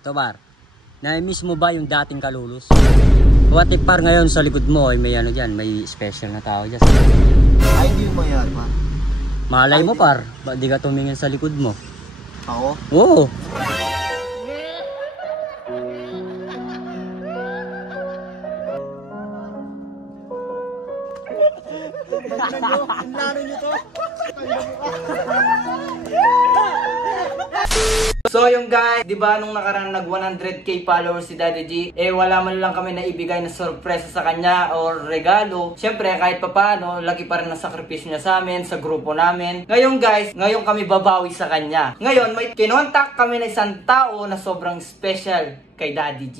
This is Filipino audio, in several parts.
Ito par, na-miss mo ba yung dating kalulus? What if par ngayon sa likod mo ay may ano dyan, may special na tao dyan? Ay, hindi yung mangyari par. Malay mo par, ba't di ka tumingin sa likod mo? Ako? Oo. So yung guys, di ba nung nakaraan nag 100k followers si Daddy G, wala man lang kami na ibigay na sorpresa sa kanya or regalo. Syempre kahit papaano, laki pa rin ang sakripisyo niya sa amin, sa grupo namin. Ngayon guys, ngayon kami babawi sa kanya. Ngayon may kinontak kami na isang tao na sobrang special kay Daddy G.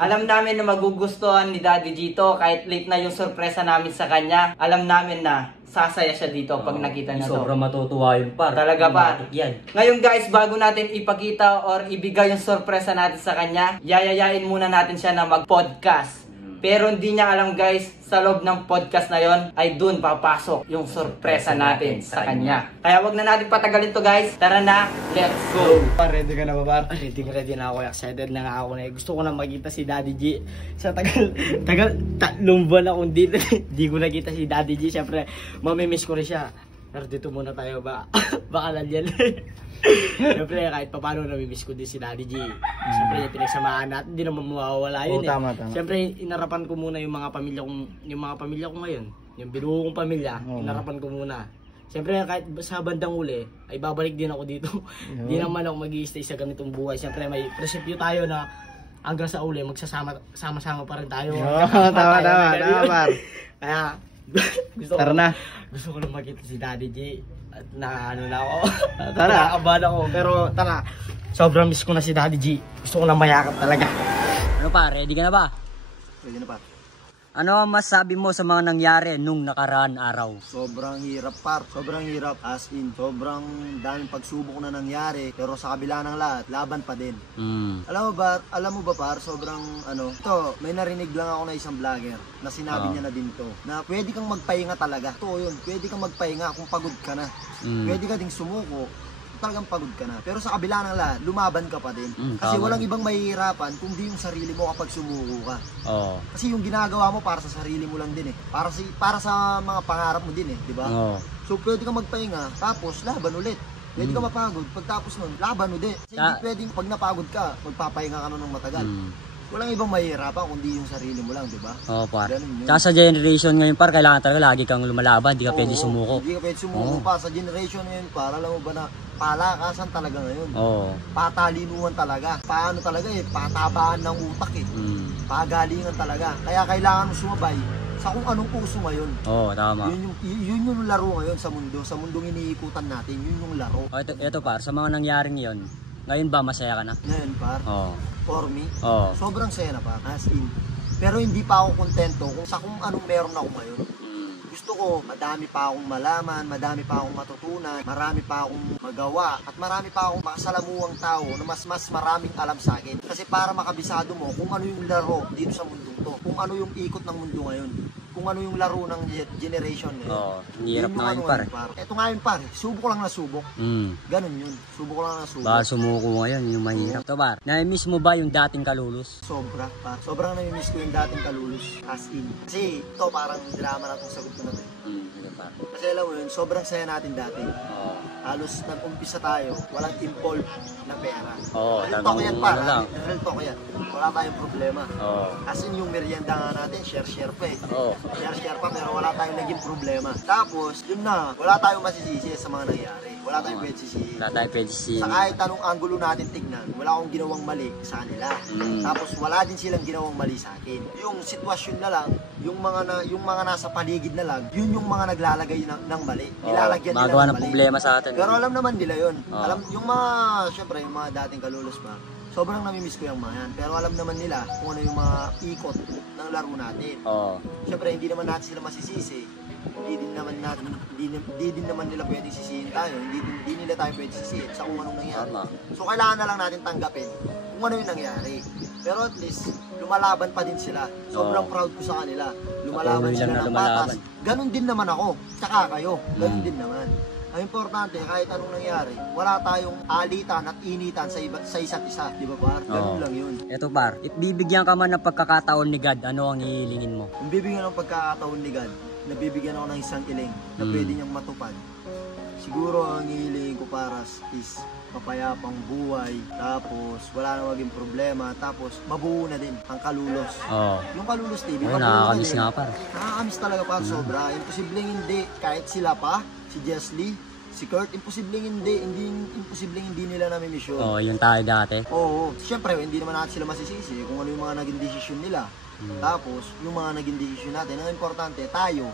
Alam namin na magugustuhan ni Daddy G to, kahit late na yung sorpresa namin sa kanya. Alam namin na sasaya siya dito pag nakita niya to. Sobrang matutuwa yun par. Talaga pa. Yan. Ngayon guys, bago natin ipakita or ibigay yung sorpresa natin sa kanya, yayayain muna natin siya na mag-podcast. Pero hindi niya alam guys, sa loob ng podcast na yon ay dun papasok yung sorpresa natin sa kanya. Kaya wag na natin patagalin to guys. Tara na, let's go! Ready ka na ba par? Ready na ako. Excited na nga ako na. Gusto ko na makita si Daddy G. Sa tagal 3 buwan akong dito. Hindi ko nakita si Daddy G. Siyempre, mamimiss ko rin siya. Pero dito muna tayo ba? Baka lang yan. Siyempre, kahit pa paano namimiss ko din si Daddy G. Siyempre, yung pinagsamahan natin, hindi naman mawawala yun. Tama. Siyempre, inarapan ko muna yung mga pamilya ko ngayon. Yung binuo kong pamilya, inarapan ko muna. Siyempre, kahit sa bandang uli, ay babalik din ako dito. Hindi naman ako mag-i-stay sa ganitong buhay. Siyempre, may prinsipyo tayo na hanggang sa uli, magsasama-sama pa rin tayo. Tama par. Kaya, gusto ko na makita si Daddy G. At na ako. Nakakabahan ako. Pero tara, sobrang miss ko na si Daddy G. Gusto ko na mayakap talaga. Ano pa, ready ka na ba? Ready na par. Ano ang masabi mo sa mga nangyari nung nakaraan araw? Sobrang hirap par. Sobrang hirap as in. Sobrang daming pagsubok na nangyari. Pero sa kabila ng lahat, laban pa din. Alam mo ba par, sobrang ito, may narinig lang ako na isang vlogger na sinabi niya na din to, na pwede kang magpahinga talaga. Ito yun, pwede kang magpahinga kung pagod ka na. Pwede ka ding sumuko, talagang pagod ka na. Pero sa kabila ng lahat, lumaban ka pa din. Kasi walang ibang mahihirapan kundi yung sarili mo kapag sumuko ka. Kasi yung ginagawa mo para sa sarili mo lang din eh. Para sa mga pangarap mo din eh, di ba? So pwede kang magpahinga, tapos laban ulit. Pwede ka mapagod, pagtapos nun, laban ulit. Kasi hindi pwedeng pag napagod ka, magpapahinga ka na ng matagal. Walang ibang mahihirapan kundi yung sarili mo lang, di ba? Oo, par. Tsaka sa generation ngayon, par, kailangan talaga lagi kang lumalaban, di ka pwede sumuko. Hindi ka pwede sumuko pa. Sa generation ngayon, par, alam mo ba na palakasan talaga ngayon? Patalinuhan talaga. Paano talaga eh, patabaan ng utak eh. Pagalingan talaga. Kaya kailangan mo sumabay sa kung anong uso ngayon. Tama. Yun yung laro ngayon sa mundo. Sa mundong iniikutan natin, yun yung laro. Ito par, sa mga nangyaring yon, ngayon ba masaya ka na? Ngayon par, for me, sobrang saya na par, as in. Pero hindi pa ako kontento kung anong meron ako ngayon. Gusto ko, madami pa akong malaman, madami pa akong matutunan, marami pa akong magawa, at marami pa akong makasalamuhang tao na mas maraming alam sa akin. Kasi para makabisado mo kung ano yung laro dito sa mundong to, kung ano yung ikot ng mundo ngayon, kung ano yung laro ng generation ngayon. Hirap na ngayon par. Ito nga yun par, subok ko lang na subok. Ganun yun, subok ko lang na subok. Baka sumuko ngayon, yung mahirap. Ito par, na-miss mo ba yung dating kalulus? Sobra par, sobrang na-miss ko yung dating kalulus, as in. Kasi ito parang drama na itong sagot ko na ito. Kasi alam mo yun, sobrang saya natin dati. Halos nag-umpisa tayo, walang involved na pera. Real talk yan par, real talk yan. Wala tayong problema. As in yung merienda nga natin, share pa eh. Share pa pero wala tayong naging problema. Tapos, yun na, wala tayong masisisi sa mga nangyari. Wala tayong pwede sisihin. Sa kahit anong angulo natin tignan, wala akong ginawang mali sa kanila. Tapos wala din silang ginawang mali sa akin. Yung sitwasyon na lang, yung mga nasa paligid na lang, yun yung mga naglalagay ng mali. Nilalagyan nila ng mali. Ng problema sa atin. Pero alam naman nila yun. Alam, yung mga, syempre, yung mga dating kalulus pa, sobrang namimiss ko yung mga yan. Pero alam naman nila kung ano yung mga ikot ng laro natin. Syempre, hindi naman natin sila masisisi. Hindi din naman nila pwedeng sisihin tayo. Hindi nila tayo pwedeng sisihin sa kung anong nangyari. So, kailangan na lang natin tanggapin kung ano yung nangyari. Pero at least, lumalaban pa din sila. Sobrang proud ko sa kanila. Lumalaban sila ng patas. Ganon din naman ako. Tsaka kayo. Ganon din naman. Ang importante, kahit anong nangyari, wala tayong alitan at initan sa isa't isa. Di ba par? Ganun lang yun. Eto par, bibigyan ka man ng pagkakataon ni God, ano ang hihilingin mo? Kung bibigyan ng pagkakataon ni God, nabibigyan ako ng isang iling na pwede niyang matupad. Siguro ang hihilingin ko para is mapayapang buhay, tapos wala na maging problema, tapos mabuo na din ang Kalulos. Yung Kalulos TV, mabuo na din. Nakakamiss nga par. Nakakamiss talaga par, sobra. Imposibleng hindi, kahit sila pa, si Jesly, si Kurt, imposibleng hindi nila namimiss yun. Yung tayo dati. Oo, siyempre hindi naman natin sila masisisi kung ano yung mga naging desisyon nila. Tapos, yung mga naging desisyon natin, ang importante, tayong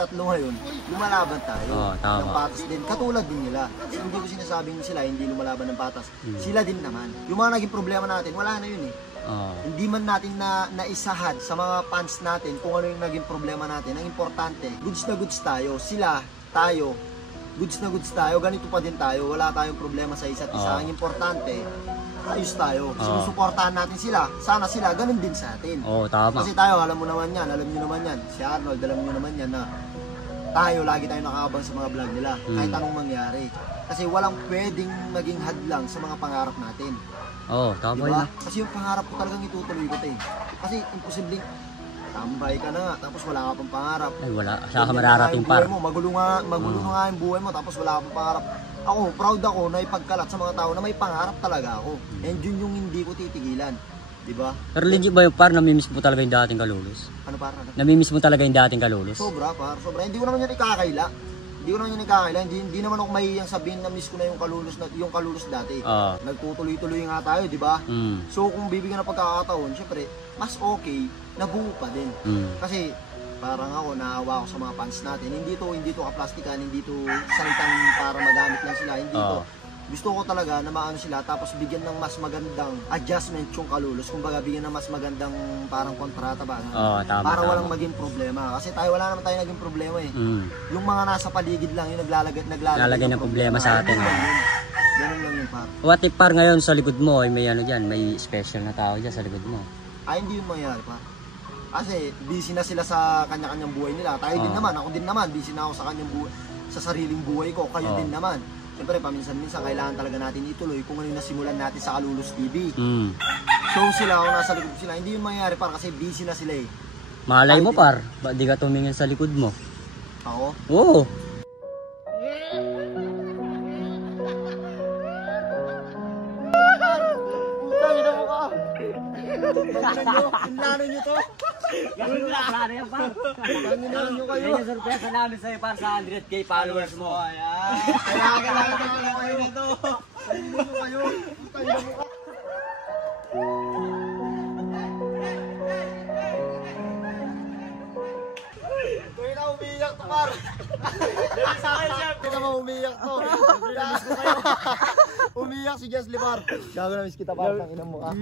tatlo ngayon, lumalaban tayo. Tama. Ng patas din, katulad din nila. Hindi ko sinasabing sila hindi lumalaban ng patas. Sila din naman. Yung mga naging problema natin, wala na yun eh. Hindi man natin naisahad sa mga fans natin kung ano yung naging problema natin. Ang importante, goods na goods tayo. Sila, tayo, goods na goods tayo. Ganito pa din tayo. Wala tayong problema sa isa't isa. Ang importante, ayos tayo. Sinusuportahan natin sila. Sana sila, ganun din sa atin. Tama. Kasi tayo, alam mo naman yan. Alam nyo naman yan. Si Arnold, alam nyo naman yan na tayo, lagi tayo nakakabang sa mga vlog nila. Kahit anong mangyari. Kasi walang pwedeng maging hadlang sa mga pangarap natin. Tama diba? yun. Kasi yung pangarap ko talagang itutuloy ko tayo. Kasi imposibleng tambay ka na nga, tapos wala ka pang pangarap. Ay, wala. Saka ka mararating par. Magulo nga yung buhay mo, tapos wala ka pang pangarap. Ako, proud ako na ipagkalat sa mga tao na may pangarap talaga ako. And yun yung hindi ko titigilan. Diba? Pero legit ba yung par, namimiss mo talaga yung dating Kalulos? Ano par? Namimiss mo talaga yung dating Kalulos? Sobra par, sobra. Hindi ko naman yun ikakaila. Hindi naman ako mahihiyang sabihin na miss ko na yung Kalulos dati. Nagtutuloy-tuloy nga tayo, di ba? So kung bibigyan ng pagkakataon, syempre, mas okay na buo pa din. Kasi parang ako, naawa ako sa mga fans natin. Hindi to kaplastikan, hindi to salitang para magamit lang sila. Hindi to. Gusto ko talaga na maano sila, tapos bigyan ng mas magandang adjustment yung Kalulos. Kumbaga, bigyan ng mas magandang parang kontrata ba? Para walang maging problema. Kasi tayo, wala naman tayo naging problema eh. Yung mga nasa paligid lang, yung naglalagay ng problema sa atin. Ganun lang yung par. What if par ngayon sa likod mo, may ano dyan, may special na tao dyan sa likod mo? Hindi yun mangyayari par. Kasi busy na sila sa kanya-kanyang buhay nila. Tayo din naman, ako din naman, busy na ako sa kanyang buhay, sa sariling buhay ko. Kayo din naman. Siyempre, paminsan-minsan, kailangan talaga natin ituloy kung ano yung nasimulan natin sa Kalulos TV. So sila, kung nasa likod sila, hindi yun mangyayari par kasi busy na sila eh. Malay mo par, ba't di ka tumingin sa likod mo? Ako? Oo. Putang ina mo ka! Inlano nyo to? Gano'n na, plano yan par. Inlano nyo kayo? Yan yung surpresa namin sa'yo par sa 100k followers mo. Kailangan kayo nito. Hindi nyo kayo. Putang ina mo ka. Kuya na umiiyak to par. Kita mo umiiyak to. Umiiyak si Jesly par. Gago na miss kita par. Tanginan mo ka.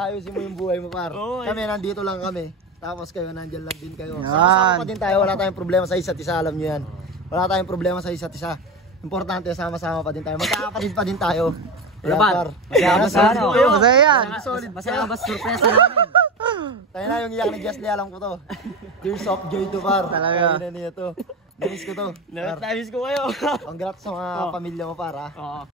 Ayusin mo yung buhay mo par. Kami nandito lang kami. Tapos kayo nandyan lang din kayo. Sama-sama pa din tayo. Wala tayong problema sa isa't isa. Alam nyo yan. Wala tayong problema sa isa't isa. Importante sama-sama pa din tayo. Magkakapatid pa din tayo. Wala par. Masaya yan. Masaya ba surpresa namin? Tayo na yung iyak ni Jesly. Alam ko to. Tears of joy to par. Talaga. Namiss ko to. Namiss ko kayo. Congrats sa mga pamilya mo par ha.